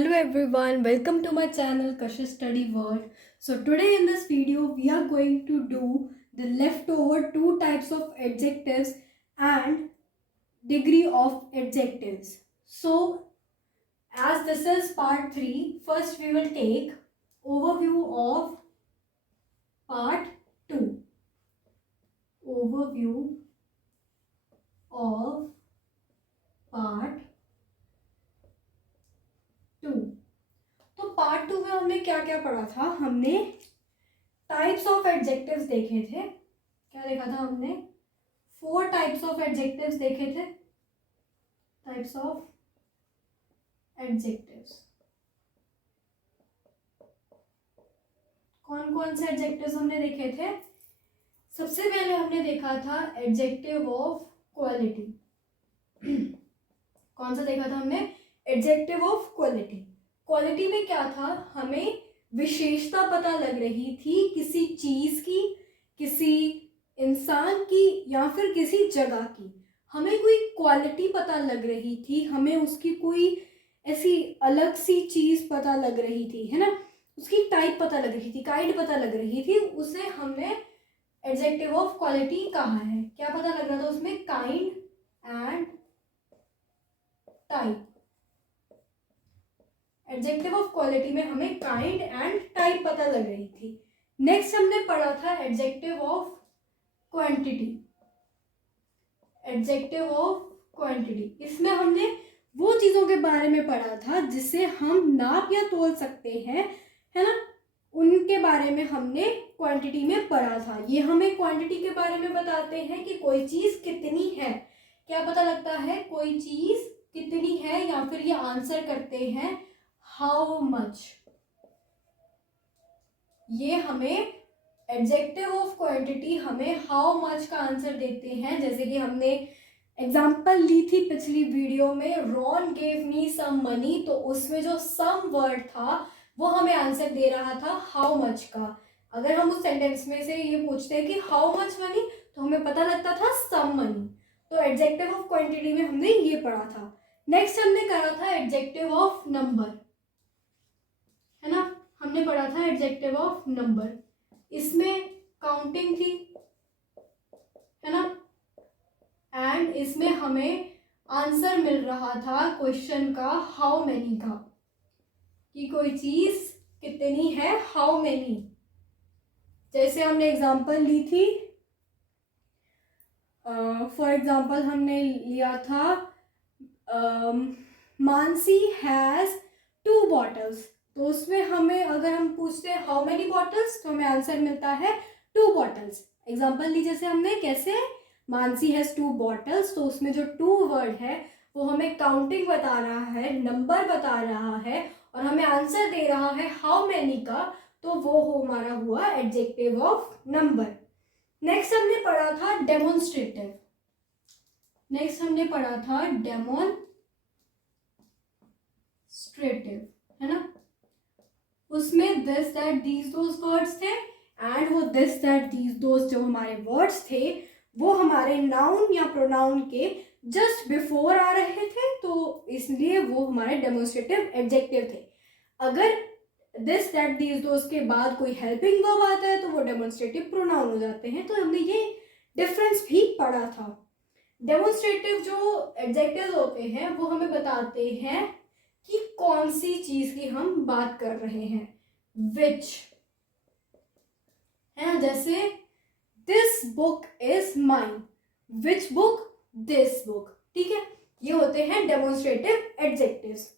Hello everyone, welcome to my channel Kashish Study World. So today in this video we are going to do the leftover two types of adjectives and degree of adjectives. So as this is part 3, first we will take overview of part 2. Overview of part 2. तो part 2 में हमने क्या क्या पढ़ा था? हमने types of adjectives देखे थे. क्या देखा था हमने? 4 टाइप्स ऑफ एडजेक्टिव्स देखे थे. टाइप्स ऑफ एडजेक्टिव्स कौन कौन से एडजेक्टिव्स हमने देखे थे? सबसे पहले हमने देखा था एडजेक्टिव ऑफ क्वालिटी. कौन सा देखा था हमने? Adjective of quality. क्वालिटी में क्या था? हमें विशेषता पता लग रही थी किसी चीज की, किसी इंसान की या फिर किसी जगह की. हमें कोई क्वालिटी पता लग रही थी, हमें उसकी कोई ऐसी अलग सी चीज पता लग रही थी, है ना. उसकी टाइप पता लग रही थी, काइंड पता लग रही थी, उसे हमने एडजेक्टिव ऑफ क्वालिटी कहा है. क्या पता लग रहा था उसमें? Kind and type. Adjective of quality में हमें काइंड एंड टाइप पता लग रही थी. नेक्स्ट हमने पढ़ा था adjective of quantity. Adjective of quantity, इसमें हमने वो चीजों के बारे में पढ़ा था जिसे हम नाप या तोल सकते हैं, है ना. उनके बारे में हमने क्वांटिटी में पढ़ा था. ये हमें क्वांटिटी के बारे में बताते हैं कि कोई चीज कितनी है. क्या पता लगता है? कोई चीज कितनी है, या फिर ये आंसर करते हैं हाउ मच. ये हमें एडजेक्टिव ऑफ क्वांटिटी हमें हाउ मच का आंसर देते हैं. जैसे कि हमने एग्जांपल ली थी पिछली वीडियो में, Ron gave me some money, तो उसमें जो सम वर्ड था वो हमें आंसर दे रहा था हाउ मच का. अगर हम उस सेंटेंस में से ये पूछते हैं कि हाउ मच मनी, तो हमें पता लगता था सम मनी. तो एडजेक्टिव ऑफ क्वांटिटी में हमने ये पढ़ा था. नेक्स्ट हमने करा था एडजेक्टिव ऑफ नंबर, है ना. हमने पढ़ा था एडजेक्टिव ऑफ नंबर. इसमें काउंटिंग थी, है ना, एंड इसमें हमें आंसर मिल रहा था क्वेश्चन का हाउ मेनी का, कि कोई चीज कितनी है, हाउ मेनी. जैसे हमने एग्जांपल ली थी, फॉर एग्जांपल हमने लिया था मानसी हैज 2 बॉटल्स. तो उसमें हमें अगर हम पूछते हैं हाउ मेनी बॉटल्स, तो हमें आंसर मिलता है 2 बॉटल्स. एग्जांपल ली जैसे हमने, कैसे? मानसी हैज 2 बॉटल्स, तो उसमें जो 2 वर्ड है वो हमें काउंटिंग बता रहा है, नंबर बता रहा है, और हमें आंसर दे रहा है हाउ मेनी का. तो वो हमारा हुआ एडजेक्टिव ऑफ नंबर. नेक्स्ट हमने पढ़ा था डेमोन्स्ट्रेटिव. है ना. उसमें this that these those words थे, एंड वो दिस दैट दीज दोज जो हमारे वर्ड्स थे वो हमारे नाउन या प्रोनाउन के जस्ट बिफोर आ रहे थे, तो इसलिए वो हमारे डेमोन्स्ट्रेटिव एडजेक्टिव थे. अगर दिस दैट दीज दोज के बाद कोई हेल्पिंग वर्ब आता है तो वो डेमोन्स्ट्रेटिव प्रोनाउन हो जाते हैं. तो हमने ये डिफरेंस भी पढ़ा था. डेमोन्स्ट्रेटिव जो एडजेक्टिव्स होते हैं वो हमें बताते हैं कि कौन सी चीज की हम बात कर रहे हैं. विच, है ना. जैसे this book is mine. Which book? This book. ठीक है, ये होते हैं डेमोन्स्ट्रेटिव एडजेक्टिव्स.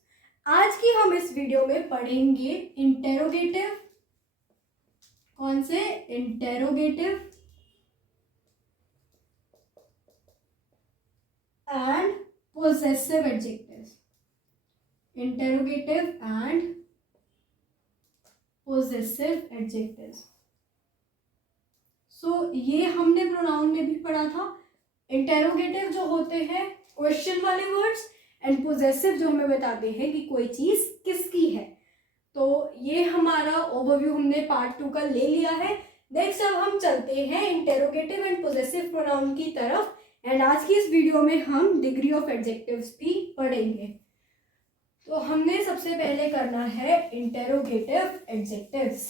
आज की हम इस वीडियो में पढ़ेंगे इंटेरोगेटिव. कौन से? Interrogative and possessive adjectives. Interrogative and possessive adjectives. So ये हमने प्रोनाउन में भी पढ़ा था. इंटेरोगेटिव जो होते हैं क्वेश्चन वाले वर्ड्स, एंड पोजेसिव जो हमें बताते हैं कि कोई चीज किसकी है. तो ये हमारा ओवरव्यू हमने पार्ट 2 का ले लिया है. नेक्स्ट अब हम चलते हैं इंटेरोगेटिव एंड पोजेसिव प्रोनाउन की तरफ, एंड आज की इस वीडियो में हम डिग्री ऑफ एडजेक्टिव्स भी पढ़ेंगे. तो हमने सबसे पहले करना है इंटेरोगेटिव एडजेक्टिव्स।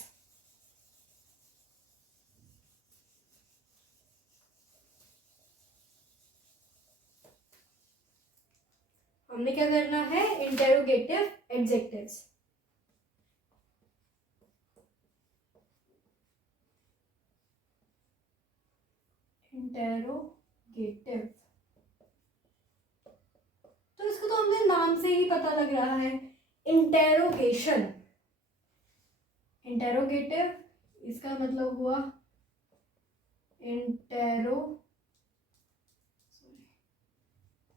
हमने क्या करना है? Interrogative adjectives. इंटेरोगेटिव, तो इसको तो हमने नाम से ही पता लग रहा है, इंटेरोगेशन। इंटेरोगेटिव, इसका मतलब हुआ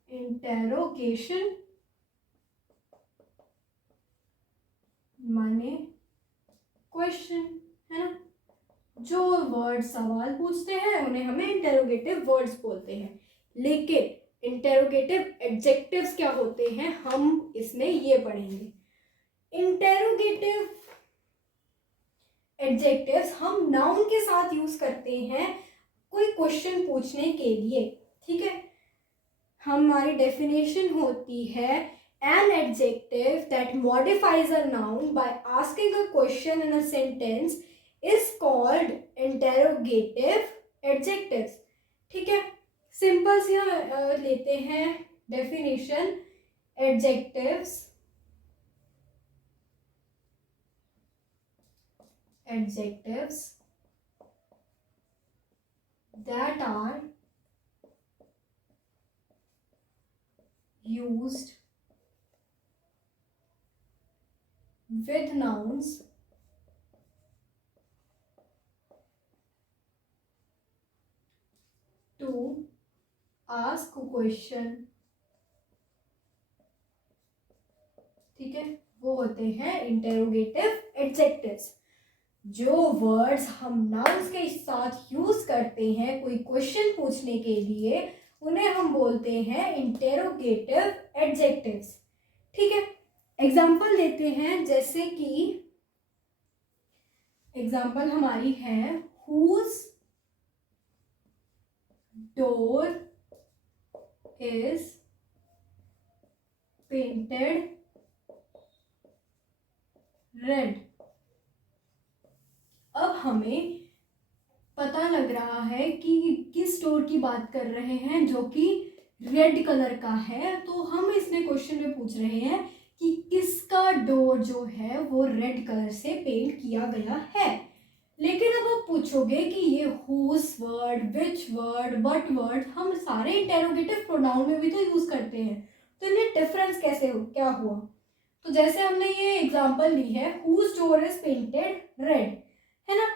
इंटेरोगेशन माने क्वेश्चन, है ना। जो वर्ड सवाल पूछते हैं उन्हें हमें इंटेरोगेटिव वर्ड्स बोलते हैं। लेकिन इंटेरोगेटिव एडजेक्टिव्स क्या होते हैं, हम इसमें ये पढ़ेंगे। इंटेरोगेटिव एडजेक्टिव्स हम नाउन के साथ यूज करते हैं कोई क्वेश्चन पूछने के लिए, ठीक है। हमारी डेफिनेशन होती है an adjective that modifies a noun by asking a question in a sentence is called interrogative adjectives, ठीक है। सिंपल सी हम लेते हैं definition. adjectives that are used with nouns to ask a question, ठीक है, वो होते हैं इंटेरोगेटिव एडजेक्टिव्स। जो वर्ड्स हम नाउन्स के साथ यूज करते हैं कोई क्वेश्चन पूछने के लिए, उन्हें हम बोलते हैं इंटेरोगेटिव एडजेक्टिव्स, ठीक है। एग्जाम्पल देते हैं, जैसे कि एग्जाम्पल हमारी है whose door is painted red। अब हमें पता लग रहा है कि किस डोर की बात कर रहे हैं जो कि रेड कलर का है, तो हम इसमें क्वेश्चन में पूछ रहे हैं कि किसका डोर जो है वो रेड कलर से पेंट किया गया है। लेकिन अब आप पूछोगे कि ये whose word, which word, what word हम सारे इंटेरोगेटिव प्रोनाउन में भी तो यूज करते हैं, तो इनमें डिफरेंस कैसे क्या हुआ? तो जैसे हमने ये एग्जांपल ली है whose door is painted red, है ना।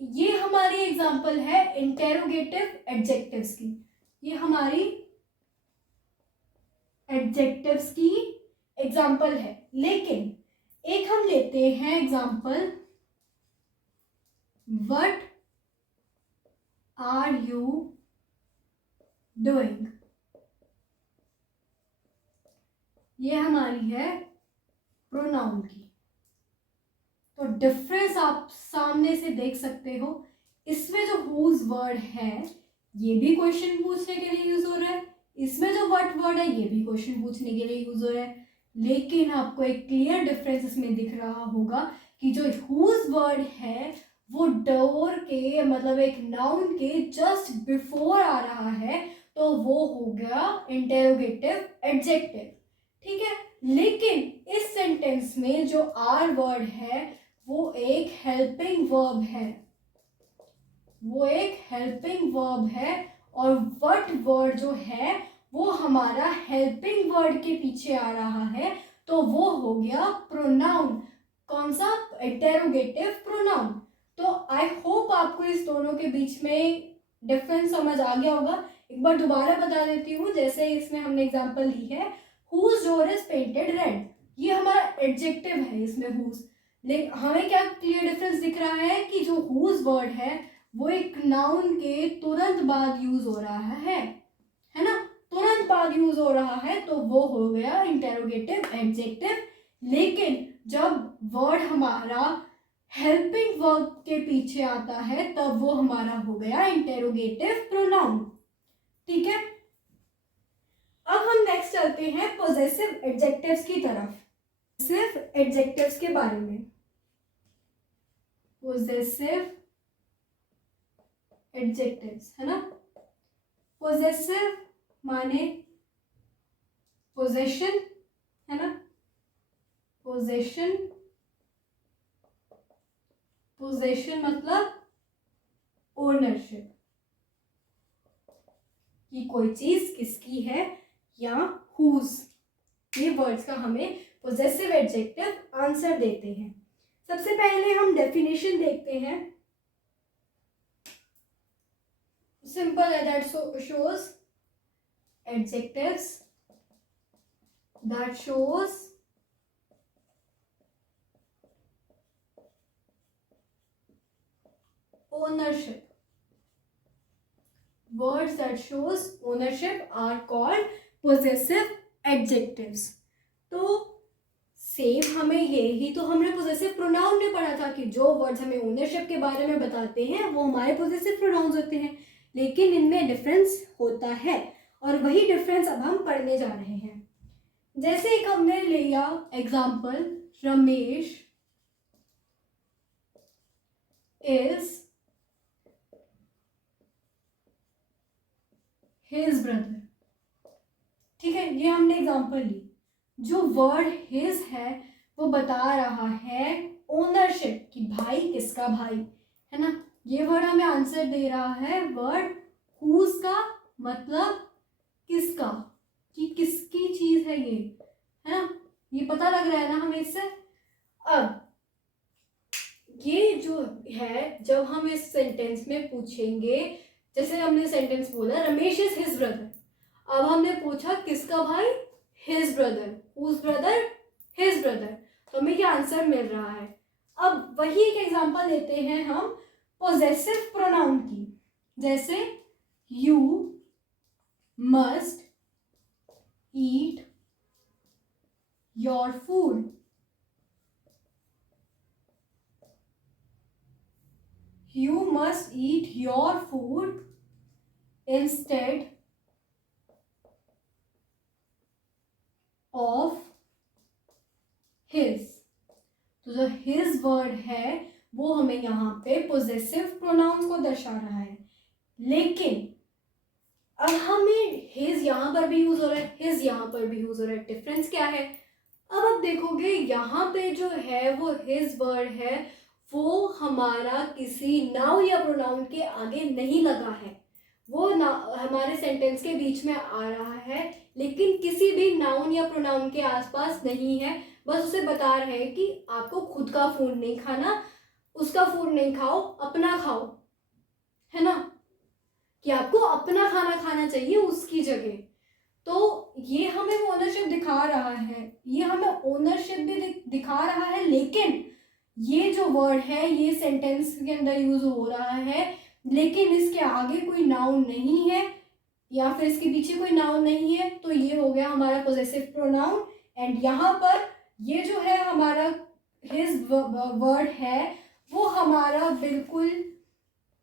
ये हमारी एग्जांपल है इंटेरोगेटिव एडजेक्टिव्स की, ये हमारी एडजेक्टिव्स की एग्जांपल है। लेकिन एक हम लेते हैं example what are you doing, ये हमारी है प्रोनाउन की। तो डिफरेंस आप सामने से देख सकते हो, इसमें जो हुज वर्ड है ये भी क्वेश्चन पूछने के लिए यूज हो रहा है, इसमें जो व्हाट वर्ड है ये भी क्वेश्चन पूछने के लिए यूज हो रहा है। लेकिन आपको एक क्लियर डिफरेंस इसमें दिख रहा होगा कि जो हुज वर्ड है वो डोर के मतलब एक नाउन के जस्ट बिफोर आ रहा है, तो वो हो गया इंटेरोगेटिव एडजेक्टिव, ठीक है। लेकिन इस सेंटेंस में जो आर वर्ड है वो एक हेल्पिंग वर्ब है, वो एक हेल्पिंग वर्ब है, और व्हाट वर्ड जो है वो हमारा हेल्पिंग वर्ड के पीछे आ रहा है, तो वो हो गया प्रोनाउन। कौन सा? Interrogative pronoun. तो आई होप आपको इस दोनों के बीच में डिफरेंस समझ आ गया होगा। एक बार दोबारा बता देती हूँ, जैसे इसमें हमने एग्जांपल ली है whose door is painted red, ये हमारा एडजेक्टिव है इसमें whose। लेकिन हमें क्या क्लियर डिफरेंस दिख रहा है कि जो whose वर्ड है वो एक नाउन के तुरंत बाद यूज हो रहा है ना, तुरंत बाद यूज हो रहा है, तो वो हो गया इंटेरोगेटिव एडजेक्टिव। लेकिन जब वर्ड हमारा हेल्पिंग वर्ब के पीछे आता है तब वो हमारा हो गया इंटेरोगेटिव प्रोनाउन, ठीक है। अब हम नेक्स्ट चलते हैं पॉजेसिव एडजेक्टिव्स की तरफ। सिर्फ एडजेक्टिव्स के बारे में। पोजेसिव एडजेक्टिव्स है ना। पोजेसिव माने पोजेशन है ना, पोजेशन, पोजेशन मतलब ओनरशिप, कि कोई चीज किसकी है या हुज। ये वर्ड्स का हमें पोजेसिव एडजेक्टिव आंसर देते हैं। सबसे पहले हम डेफिनेशन देखते हैं। सिंपल है, that shows adjectives that shows ownership. Words that shows ownership are called possessive adjectives. तो सेम हमें यही तो हमने पोजेसिव प्रोनाउन में पढ़ा था कि जो वर्ड्स हमें ओनरशिप के बारे में बताते हैं वो हमारे पोजेसिव प्रोनाउंस होते हैं, लेकिन इनमें डिफरेंस होता है और वही डिफरेंस अब हम पढ़ने जा रहे हैं। जैसे एक हमने लिया example, Ramesh is his brother. ठीक है, ये हमने एग्जाम्पल ली। जो वर्ड हिज है वो बता रहा है ओनरशिप, कि भाई किसका भाई है ना। ये वर्ड हमें आंसर दे रहा है वर्ड हुज का, मतलब किसका, कि किसकी चीज है ये, है ना। ये पता लग रहा है ना हमें इससे। अब ये जो है, जब हम इस सेंटेंस में पूछेंगे, जैसे हमने सेंटेंस बोला रमेश इज हिज ब्रदर, अब हमने पूछा किसका भाई, his brother, whose brother, his brother, तो हमें ये आंसर मिल रहा है। अब वही एक एग्जांपल लेते हैं हम पोजेसिव प्रोनाउन की, जैसे you must eat your food. You must eat your food instead of his. तो जो his वर्ड है वो हमें यहाँ पे पोजेसिव प्रोनाउंस को दर्शा रहा है, लेकिन अब हमें हिज यहाँ पर भी यूज हो रहा है, हिज यहाँ पर भी यूज हो रहा है। डिफरेंस क्या है? अब आप देखोगे यहाँ पे जो है वो हिज वर्ड है, वो हमारा किसी नाउन या प्रोनाउन के आगे नहीं लगा है, वो हमारे सेंटेंस के बीच में आ रहा है, लेकिन किसी भी नाउन या प्रोनाउन के आसपास नहीं है। बस उसे बता रहे हैं कि आपको खुद का फूड नहीं खाना, उसका फूड नहीं खाओ, अपना खाओ, है ना, कि आपको अपना खाना खाना चाहिए उसकी जगह। तो ये हमें ओनरशिप दिखा रहा है, ये हमें ओनरशिप भी दिखा रहा है, लेकिन ये जो वर्ड है ये सेंटेंस के अंदर यूज हो रहा है, लेकिन इसके आगे कोई नाउन नहीं है या फिर इसके पीछे कोई नाउन नहीं है, तो ये हो गया हमारा पोजेसिव प्रोनाउन। एंड यहाँ पर ये जो है हमारा हिज वर्ड है वो हमारा बिल्कुल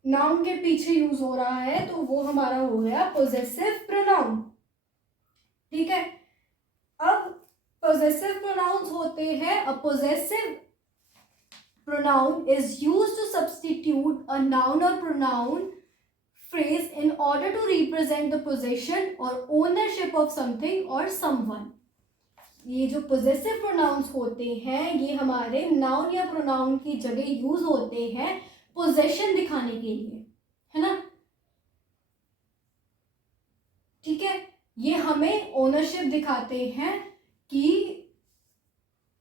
नाउन के पीछे यूज हो रहा है, तो वो हमारा हो गया पोजेसिव प्रोनाउन। ठीक है, अब पोजेसिव प्रोनाउंस होते हैं, a possessive pronoun is used to substitute a noun और pronoun phrase in order to represent the possession or ownership of something or someone. ये जो possessive pronouns होते हैं ये हमारे noun या pronoun की जगह यूज होते हैं possession दिखाने के लिए, है ना। ठीक है, ये हमें ownership दिखाते हैं कि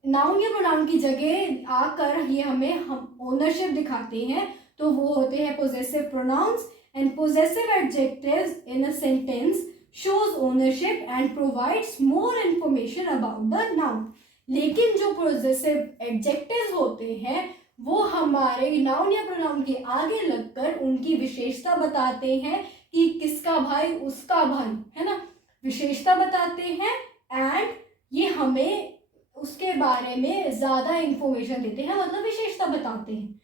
नाउन या प्रोनाउन की जगह आकर ये हमें ownership दिखाते हैं, तो वो होते हैं possessive pronouns. And possessive adjectives in a sentence shows ownership and provides more information about the noun. लेकिन जो possessive adjectives होते हैं वो हमारे noun या pronoun के आगे लगकर उनकी विशेषता बताते हैं कि किसका भाई उसका भाई, है ना, विशेषता बताते हैं एंड ये हमें उसके बारे में ज़्यादा इंफॉर्मेशन देते हैं, मतलब विशेषता बताते हैं।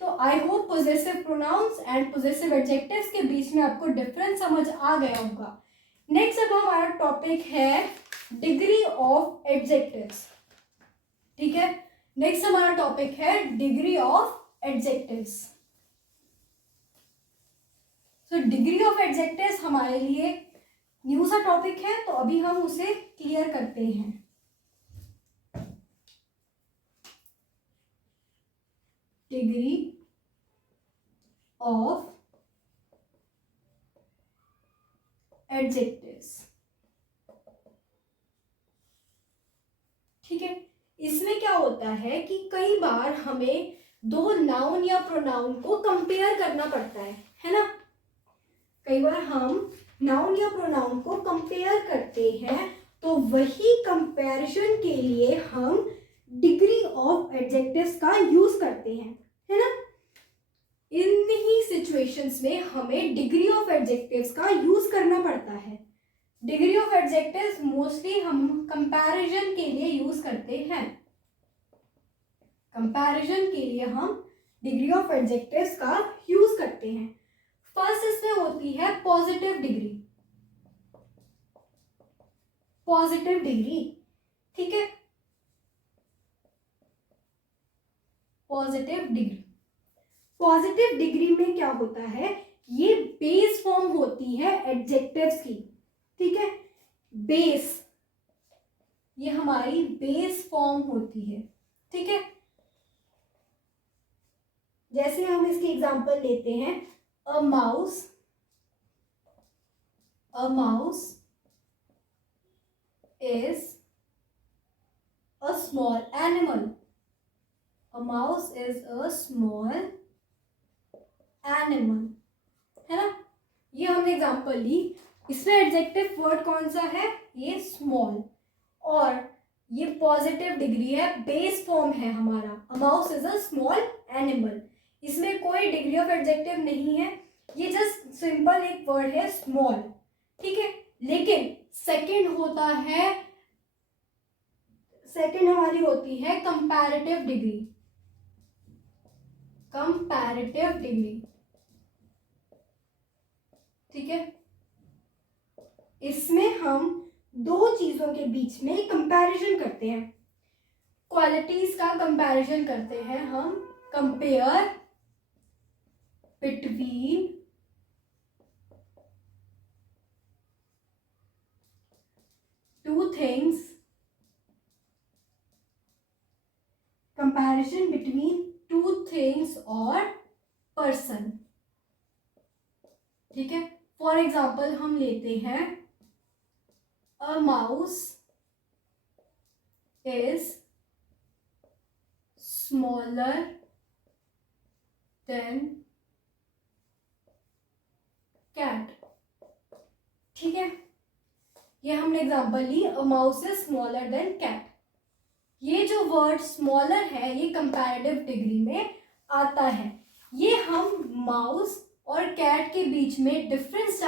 तो I hope possessive pronouns and possessive adjectives के बीच में आपको डिफरेंस समझ आ गया होगा। नेक्स्ट अब हमारा टॉपिक है डिग्री ऑफ एडजेक्टिव्स। ठीक है, नेक्स्ट हमारा टॉपिक है डिग्री ऑफ एडजेक्टिव्स। तो डिग्री ऑफ एडजेक्टिव्स हमारे लिए न्यू सा टॉपिक है, तो अभी हम उसे क्लियर करते हैं। डिग्री ऑफ एडजेक्टिव्स, ठीक है। इसमें क्या होता है कि कई बार हमें दो नाउन या प्रोनाउन को कंपेयर करना पड़ता है ना। कई बार हम नाउन या प्रोनाउन को कंपेयर करते हैं, तो वही कंपैरिजन के लिए हम डिग्री ऑफ एडजेक्टिव्स का यूज करते हैं, है ना। इन ही सिचुएशंस में हमें डिग्री ऑफ एडजेक्टिव्स का यूज करना पड़ता है। डिग्री ऑफ एडजेक्टिव्स मोस्टली हम कंपैरिजन के लिए यूज करते हैं। कंपैरिजन के लिए हम डिग्री ऑफ एडजेक्टिव्स का यूज करते हैं। फर्स्ट इसमें होती है पॉजिटिव डिग्री। पॉजिटिव डिग्री, ठीक है, पॉजिटिव डिग्री। पॉजिटिव डिग्री में क्या होता है, ये बेस फॉर्म होती है एडजेक्टिव्स की, ठीक है। बेस, ये हमारी बेस फॉर्म होती है, ठीक है। जैसे हम इसकी एग्जांपल लेते हैं, a mouse is a small animal. A mouse is a small animal, है ना। ये हमने एग्जांपल ली। इसमें एडजेक्टिव वर्ड कौन सा है, ये स्मॉल, और ये पॉजिटिव डिग्री है, बेस फॉर्म है हमारा। अ mouse is a small animal. इसमें कोई डिग्री ऑफ एडजेक्टिव नहीं है, ये जस्ट सिंपल एक वर्ड है स्मॉल, ठीक है। लेकिन सेकंड होता है, सेकंड हमारी होती है कंपैरेटिव डिग्री। कंपैरेटिव डिग्री, ठीक है। इसमें हम दो चीजों के बीच में कंपैरिजन करते हैं, क्वालिटीज का कंपैरिजन करते हैं हम। Compare between two things, comparison between two things और पर्सन, ठीक है। फॉर एग्जाम्पल हम लेते हैं, a mouse is smaller than cat, ठीक है। ये हमने एग्जांपल ली, a mouse is smaller than cat. ये जो वर्ड स्मॉलर है, ये कंपैरेटिव डिग्री में आता है। ये हम माउस और कैट के बीच में डिफरेंस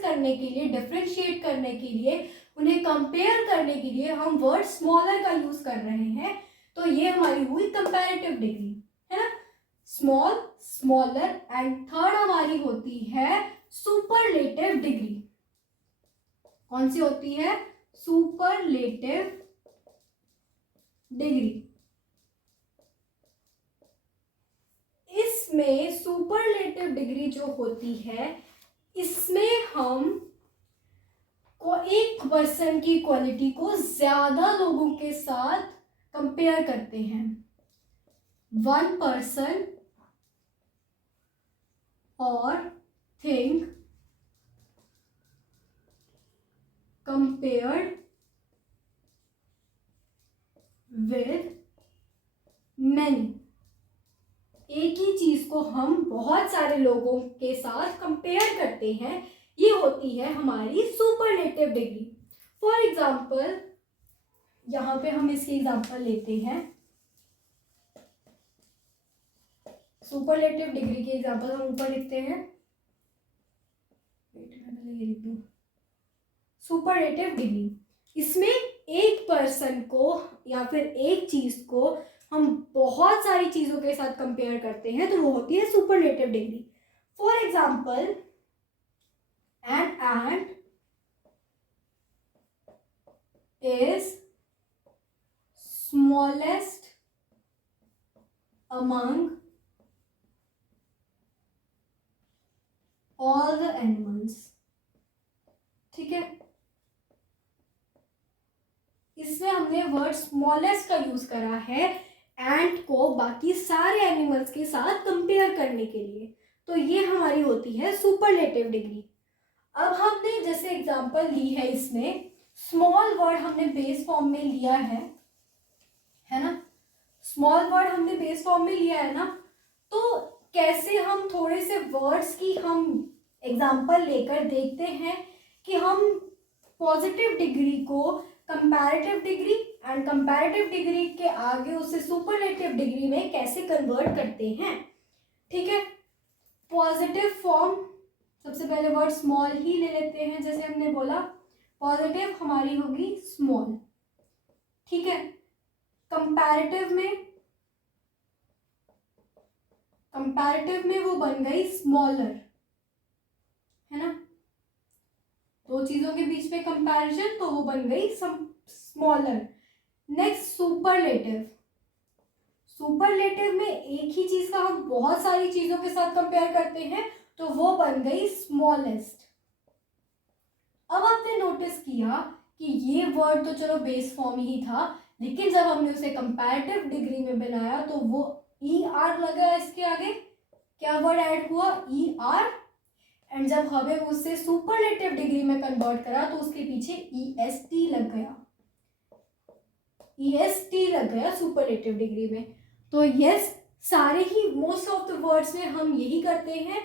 करने के लिए, डिफरेंशिएट करने के लिए, उन्हें कंपेयर करने के लिए हम वर्ड स्मॉलर का यूज कर रहे हैं। तो ये हमारी हुई कंपैरेटिव डिग्री, है ना। स्मॉल, स्मॉलर, एंड थर्ड हमारी होती है सुपरलेटिव डिग्री। कौन सी होती है, सुपरलेटिव डिग्री। इसमें सुपरलेटिव डिग्री जो होती है, इसमें हम को एक पर्सन की क्वालिटी को ज्यादा लोगों के साथ कंपेयर करते हैं। वन पर्सन और थिंग कंपेयर्ड विद मैनी। एक ही चीज को हम बहुत सारे लोगों के साथ कंपेयर करते हैं, ये होती है हमारी सुपरलेटिव डिग्री। फॉर एग्जाम्पल, यहां पे हम इसकी एग्जाम्पल लेते हैं, सुपरलेटिव डिग्री की एग्जाम्पल हम ऊपर लिखते हैं। सुपरलेटिव डिग्री, इसमें एक पर्सन को या फिर एक चीज को हम बहुत सारी चीजों के साथ कंपेयर करते हैं, तो वो होती है superlative degree. For example, an ant is smallest among all the animals। ठीक है, इसमें हमने वर्ड स्मॉलेस्ट का यूज करा है एंट को बाकी सारे एनिमल्स के साथ कंपेयर करने के लिए। तो ये हमारी होती है सुपरलेटिव डिग्री। अब हमने जैसे एग्जांपल ली है, इसमें स्मॉल वर्ड हमने बेस फॉर्म में लिया है ना, स्मॉल वर्ड हमने बेस फॉर्म में लिया है ना, तो कैसे हम थोड़े से वर्ड्स की हम एग्जांपल लेकर देखते हैं कि हम पॉजिटिव डिग्री को comparative degree and comparative degree के आगे उसे सुपरलेटिव डिग्री में कैसे कन्वर्ट करते हैं। ठीक है, पॉजिटिव फॉर्म सबसे पहले वर्ड स्मॉल ही ले लेते हैं। जैसे हमने बोला पॉजिटिव हमारी होगी स्मॉल। ठीक है, कंपैरेटिव में वो बन गई स्मॉलर, है ना, दो चीजों के बीच में कंपैरिजन, तो वो बन गई स्मॉलर। नेक्स्ट सुपरलेटिव में एक ही चीज का हम बहुत सारी चीजों के साथ कंपेयर करते हैं, तो वो बन गई स्मॉलेस्ट। अब आपने नोटिस किया कि ये वर्ड तो चलो बेस फॉर्म ही था, लेकिन जब हमने उसे कंपैरेटिव डिग्री में बनाया तो वो ER लगा इसके आगे, क्या वर्ड ऐड हुआ, ER। एंड जब हमें उसे सुपरलेटिव डिग्री में कन्वर्ट करा तो उसके पीछे EST लग गया सुपरलेटिव डिग्री में। तो यस, सारे ही मोस्ट ऑफ द वर्ड्स में हम यही करते हैं।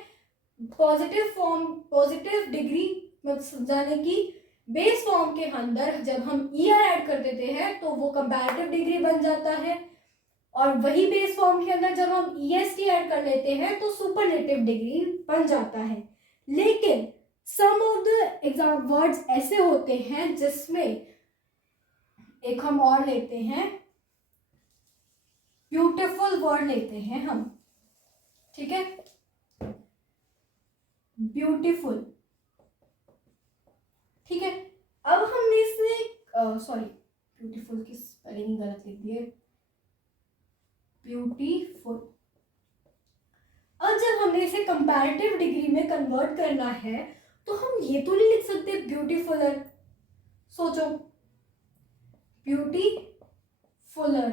पॉजिटिव डिग्री समझाने की बेस फॉर्म के अंदर जब हम ER ऐड कर देते हैं तो वो कंपैरेटिव डिग्री बन जाता है, और वही बेस फॉर्म के अंदर जब हम EST ऐड कर लेते हैं तो सुपरलेटिव डिग्री बन जाता है। लेकिन सम ऑफ द एग्जाम वर्ड्स ऐसे होते हैं जिसमें एक हम और लेते हैं, ब्यूटीफुल वर्ड लेते हैं हम। ठीक है, ब्यूटीफुल। ठीक है, अब हमने इसमें सॉरी ब्यूटीफुल की स्पेलिंग गलत लिख दी है, ब्यूटीफुल। अब जब हमने इसे कंपैरेटिव डिग्री में कन्वर्ट करना है तो हम ये तो नहीं लिख सकते ब्यूटीफुलर। सोचो, ब्यूटीफुलर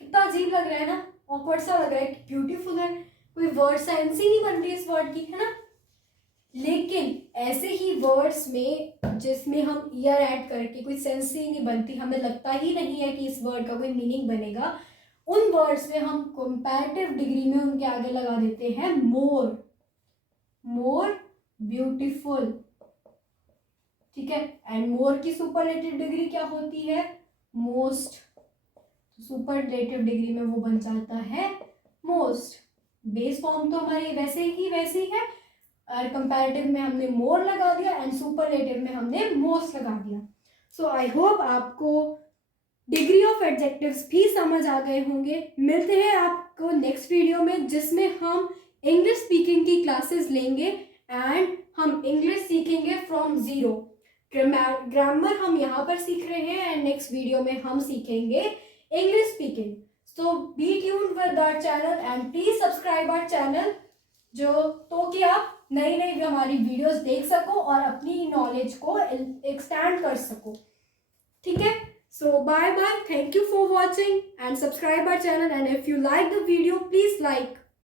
कितना अजीब लग रहा है ना, ऑकवर्ड सा लग रहा है कि ब्यूटीफुलर, कोई वर्ड सेंस ही नहीं बन रही इस वर्ड की, है ना। लेकिन ऐसे ही वर्ड्स में जिसमें हम ER ऐड करके कोई सेंस ही नहीं बनती, हमें लगता ही नहीं है कि इस वर्ड का कोई मीनिंग बनेगा, उन वर्ड्स में हम कंपैरेटिव डिग्री में उनके आगे लगा देते हैं मोर ब्यूटीफुल। ठीक है, एंड मोर की सुपरलेटिव डिग्री क्या होती है, मोस्ट। सुपरलेटिव डिग्री में वो बन जाता है मोस्ट। बेस फॉर्म तो हमारी वैसे ही है, और कंपैरेटिव में हमने मोर लगा दिया एंड सुपरलेटिव में हमने मोस्ट लगा दिया। सो आई होप आपको डिग्री ऑफ एडजेक्टिव्स भी समझ आ गए होंगे। मिलते हैं आपको नेक्स्ट वीडियो में, जिसमें हम इंग्लिश स्पीकिंग की क्लासेस लेंगे एंड हम इंग्लिश सीखेंगे फ्रॉम जीरो। ग्रामर हम यहाँ पर सीख रहे हैं एंड नेक्स्ट वीडियो में हम सीखेंगे English speaking. So be tuned with our channel and please subscribe our channel, तो कि आप नई हमारी वीडियोस देख सको और अपनी नॉलेज को एक्सटेंड कर सको। ठीक है, so bye, thank you for watching and subscribe our channel, and if you like the video please like